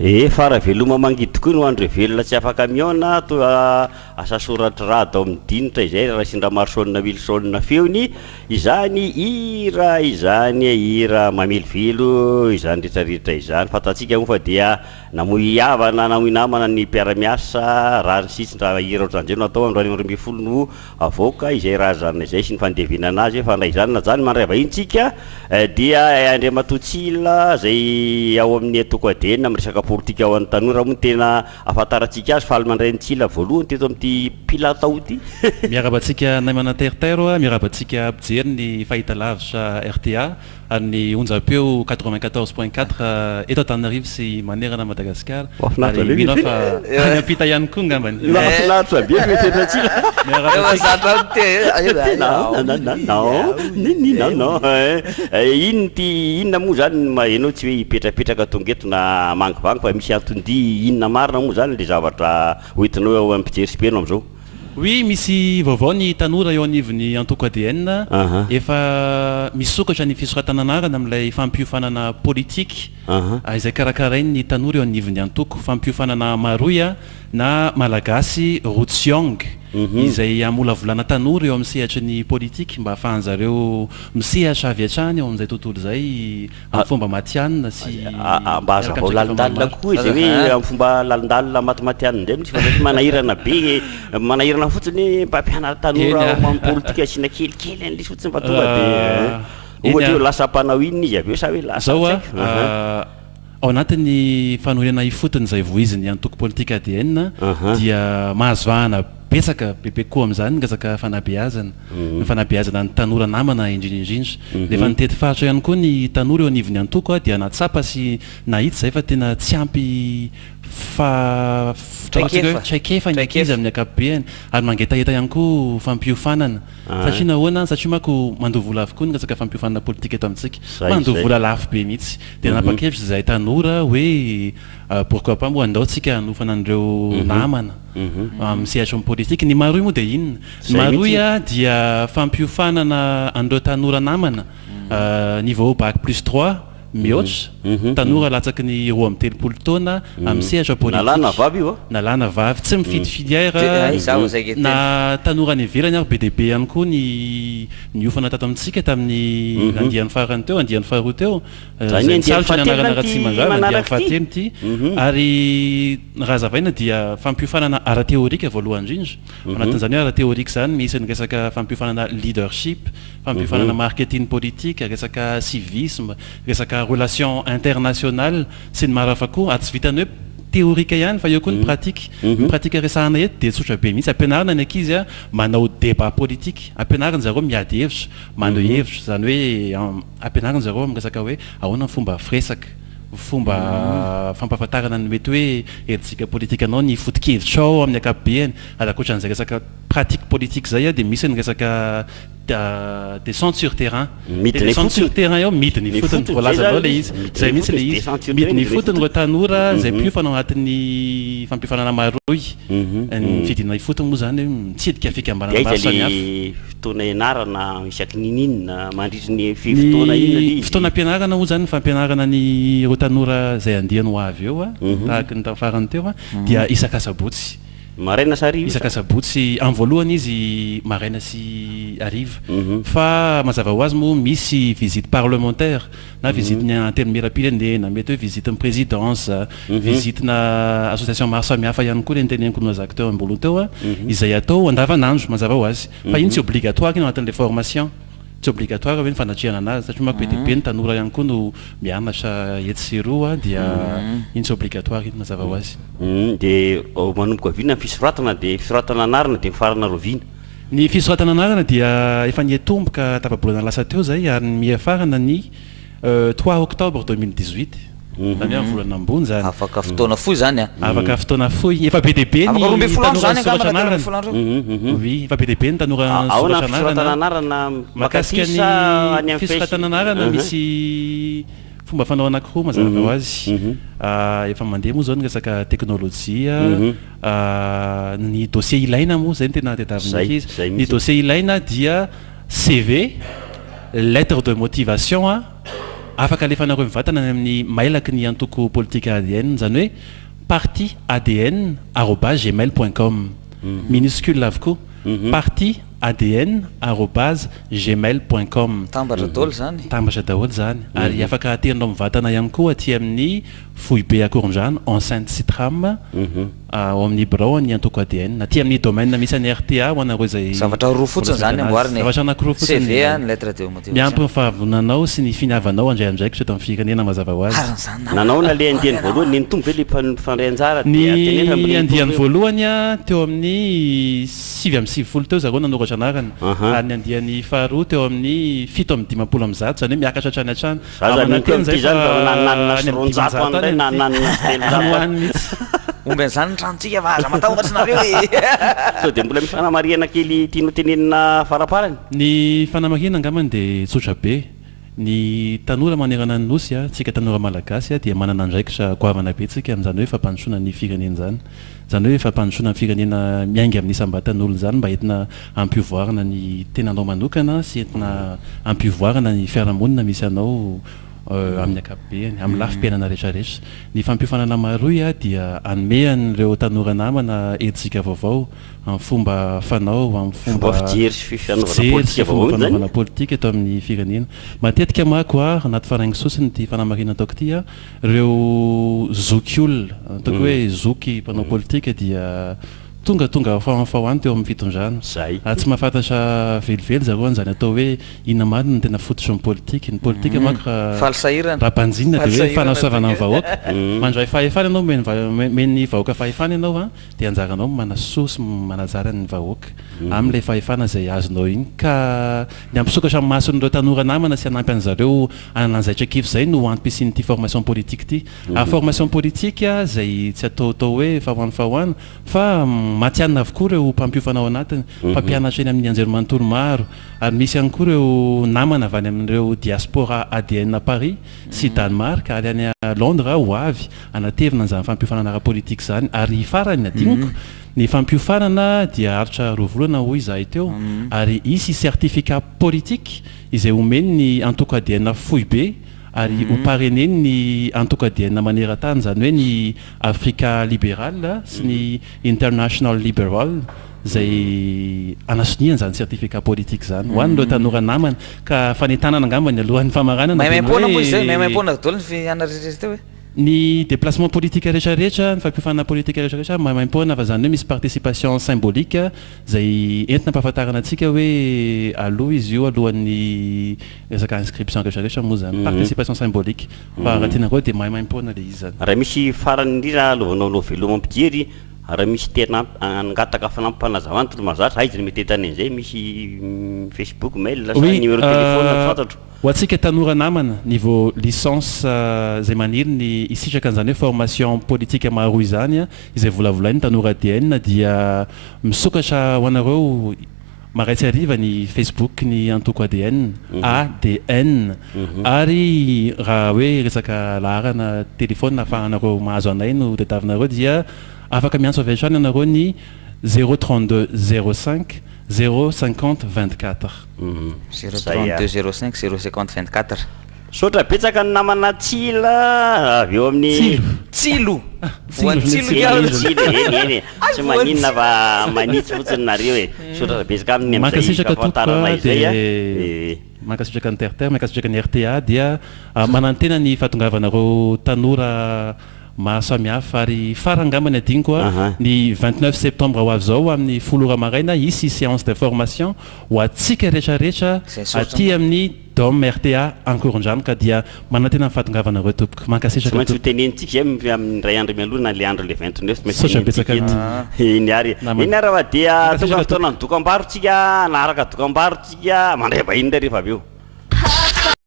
Fara veloma mangidy tokoa no andro velona tsy afaka miona to asa soratrarado ao amin'ny dinitra izay raha sindra Marsona Wilsona feony izany hira mamelivelo izany rehetrarehetra izany fantatsika moa fa dia namoy havana namoy namana ny mpiara-miasa raha ny sisindra hira ohatran'izay no atao andro 2020 no avoaka izay raha zany izay sy ny fandevenana azy fa ndray zany na zany mandray vahintsika dia Andriamatotsila zay ao amin'ny Tokoadena amin'ny resaka politika ao amin'ny tanora moa tena afataratsika azy fa almandray ny tsila voalohany teto amin'ity pilatao ity miarabantsika naimana tertero miarabantsika ampijery ny fahitalavitra RTA amin'ny onjam-peo 94.4 eto Antananarivo sy manerana Madagasikara ary mino fa ampita ihany koa ngambany mahafinaritra be mefetra tsila inona moa zany enao tsy hoe hipetrapetraka tonga eto na mangivangy fa misy antondy inona marina moa zany le zavatra hoentinao eo ampijery sy penao am'izao. Oui, misy vaovao ny tanora eo anivon'ny antoko ADN efa misokatra ny fisoratana anarana amin'ilay fampiofanana politika izay karakarainy ny tanora eo anivon'ny antoko fampiofanana maroya na malagasy Rotsiong izay amolavolana tanora eo amin'ny sehatra ny politika mba ahafahanjareo misehatra avy hatrany eo amin'izay tontolo izay amin'ny fomba matianina sy mba azavao lalindalina koa izy hoe amin'ny fomba lalindalina matimatianina indray misy fa manahirana be manahirana fotsiny mba ampianara tanora amin'ny politika asiana kelikely an'ilay fotsiny mba tonga dia ohatra hoe lasa mpanao inona izy avy eo sa hoe lasa ao anatin'ny fanorena ifotony izay voiziny antoko politika ADN dia mahazovahana betsaka bebe koa amin'izany ngasaka fanabeazana ny fanabeazana ny tanora namana indrindrindrindra rehefa nitety faritra ihany koa ny tanora eo anivon'ny antoko dia natsapa sy nahita izay fa tena tsy ampy traikefa ny ankizy amin'ny akapobeany ary mangetaheta ihany koa fampiofanana satria nahoana satria manko mandovola avokoa ny ngasaka fampiofanana politika eto amintsika mandovola lafo be mihitsy dia napakevitra izay tanora hoe pourquoi pas moa andao tsika hanofana an'ireo namana misehatra amin'ny politika ny maroy moa dia inona ny maroy dia fampiofanana an'ireo tanora namana niveau bac plus 3 mihoatra tanora latsaky ny roa amby telopolo taona amin'ny sehatra politika nalana vavy io nalana vavy tsy mifidy filière na tanora any ivelany ary BDB ihany koa ny ofana tato amintsika tamin'ny andiany farany teo andiany faharoa teo sarotra ny anarana ratsy manjava andiany fahatelo ity ary raha zavaina dia fampiofanana ara-teorika voalohany indrindra anatin'izany hoe ara-teorika izany misy ny resaka fampiofanana leadership fampiofanana marketing politique resaka civisme resaka relation internationale sy ny maro hafa koa ary tsy vitany hoe théorique ihany fa eo koa ny pratique ny pratique resahana eto dia tsotra be mihitsy ampianarana ny ankizy manao débat politique ampianarana zareo miady hevitra manao hevitra zany hoe ampianarana zareo amin'ny resaka hoe ahoana ny fomba firesaka fomba fampahafantarana ny mety hoe heritsika politika anao ny foto-kevitra ao amin'ny akapobeany ary ankoatran'izay resaka pratique politique zay dia misy ny resaka descente sur terrain descente sur terrain eo midiny fotony voalazanao le izy zay mihitsy le izy midiny fotony reo tanora zay mpiofana ao anatin'ny fampiofanana maroy ny fidina ifotony moa zany mitsidika fikambanana maro samihafa fotoana ianarana isaky nininina mandritry ny fotoana inona fotoana ampianarana moa zany fampianarana ny reo tanora zay andiany ho avy eo tahaka ny tafarany teo dia isakasabotsy maraina sy ariva isakasabotsy amin'ny voalohany izy maraina sy ariva fa mazava ho azy moa misy visite parlementaire na visite ny antenimieram-pirenena mety hoe visite ny présidence visite na association maro samihafa ihany koa le niteneniko nazaky teo ambolo teo izay atao andavanandro mazava ho azy fa iny tsy obligatoire ino anatin'le formation tsy obligatoire hoe ny fanatriana anazy satria manko be ny tanora ihany koa no mianatra etsy sy roa dia iny tsy obligatoire iny mazava ho azy dia manomboka vina ny fisoratana dia fisoratana anarana dia mifarana rovina ny fisoratana anarana dia efa nietomboka tapabolana lasa teo zay ary miafarana ny 3 octobre 2018 zany hoe volana ambony zany afaka fotoana foy zany afaka fotoana foy efa BDB ny tanora soratra anarana oui efa BDB ny tanora soratra anarana makasika ny fisoratana anarana misy fomba fanao anankiroa mazava ho azy efa mandeha moa zao ny resaka teknôlôjia ny dossier ilaina moa zay ny tena tadiavina ankizy ny dossier ilaina dia CV lettre de motivation afaka alefanareo mivatana amin'ny mailaky ny antoko politika ADN zany hoe parti ADN @gmail.com minuscule avokoa parti ADN @gmail.com tambatra daholo zany ary afaka aterinao mivatana ihany koa aty amin'ny Foibe Akorondrano enceinte Citram ao amin'ny birao ny antoko ADN aty amin'ny domaine misy any RTA ho anareo zay zavatra roa fotsiny zany amboariny zavatra anankiroa fotsiny CV ny lettre de motivation miampy ny fahavonanao sy ny finiavanao andray andraikitra eto amin'ny firenena mazava ho azy nanao na le andiany voalohany ny tombo ve le mifandray anjara ny andiany voalohany a teo amin'ny 7 teo zareo nanoratra anarany ary ny andiany faharoa teo amin'ny 7 zany hoe miakatra hatrany hatrany omby an'izany ny tranontsika fa aza matahotra nareo so dia mbola misy fanamariana kely tianao tenenina faraparany ny fanamariana angamany dia tsotra be ny tanora manerana ny nosy a tsika tanora malagasy a dia manana andraikitra goavana be tsika amin'izany hoe fampandrosoana ny firenena zany zany hoe fampandrosoana ny firenena miainga amin'ny isambatan'olo zany mba entina ampivoarana ny tenanao manokana sy entina ampivoarana ny fiarahamonina misy anao amin'ny akapobeany amin'ny lafi-piainana rehetrarehetra ny fampiofanana maroy a dia anomehan'ireo tanora namana etsika vaovao amin'ny fomba fanao amin'ny fomba fijery sy fanaovana politika eto amin'ny firenena matetika mako a anaty faraigny sosiny ty fanamarina ataoko ty a ireo zokiolona ataoko hoe zoky mpanao politika dia tonga fahoany teo amin'ny fitondrano zay tsy mahafantatra velively zareo an'izany atao hoe inona marina ny tena fototry ny politika mako raha-panjinina dia hoe fanasoavana ny vahoaka mandray fahefana ianao meny vahoaka fahefana ianao a dia anjaranao manasoa sy manajara ny vahoaka amin'ilay fahefana izay azonao iny ka ny ampisokatra mason'ireo tanora namana sy anampy an'zareo ananzaitra kify izay no antom-pisinyity formation politique ty formation politique a izay tsy ataotao hoe fahoany fa matianina avokoa reo mpampiofana ao anatiny mpampianatra eny amin'ny anjerimanontolo maro ary misy ihany koa reo namana avy any amin'ireo diaspora ADN Paris sy Danemark ary any Londres ho avy anatevina an'izany fampiofanana ara-politika zany ary farany adiniko ny fampiofanana dia aritra roavolana hoy izahay teo ary isy certificat politique izay omeny ny antoko ADN Foibe ary ho pareneny ny antoko ADN maneran-tany zany hoe ny Africa Libéral sy ny International Liberal zay anasoniany zany certificat politique zany ho an'ireo tanora namana ka fanentanana angambany alohan'ny famaranana maimaimpona moa izy zay maimaimpona daholo ny fianarana teo hoe ny déplacement politique rehetrarehetra ny fampiofana politique rehetrarehetra maimaimpona fa zany hoe misy participation symbolique zay entina mpahafantarana antsika hoe aloha izy io alohan'ny resaka inscription rehetrarehetra moa zany participation symbolique fa raha tianareo dia maimaimpona le izy zany raha misy farany indrindra alohanao veloma ampijery raha misy tena angataka fanampanazavana tolomazatra aizy mety entany an'izay misy Facebook mail lasa numéro téléphone fantatro ho antsika tanora namana niveau licence zay maniry ny isitraka an'izany hoe formation politique maro izany izay volavolainy tanora ADN dia misokatra ho anareo maraitsy ariva ny Facebook ny antoko ADN ADN ary raha hoe resaka laharana telefôna ahafahanareo mahazo anay no tadiavinareo dia afaka miantso avy hatrany anareo ny 032 05 050 24 032 05 050 24 sotra betsaka ny namana tsila avy eo amin'ny tsilo eny tsy maninona fa manitsy fotsiny nareo e sotra betsaka amin'ny mankasitraka zay mankasitraka ny terre mankasitraka ny RTA dia manantena ny fahatongavanareo tanora maro samihafa ary farangambany adiniko a ny 29 septembre ho avy zao amin'ny 10 maraina isy séance de formation ho atsika rehetrarehetra aty amin'ny dom RTA Ankorondrano ka dia manantena ny fahatongavanareo tompoko mankasitraka maintsy hotenentsika zay amin'ny ray andro mialoha na le andro le 29 sotra betsaka iny ary fa dia tonga fotoana ny dokam-barotsika naaraka dokam-barotsika mandray vahiny rehefa avy eo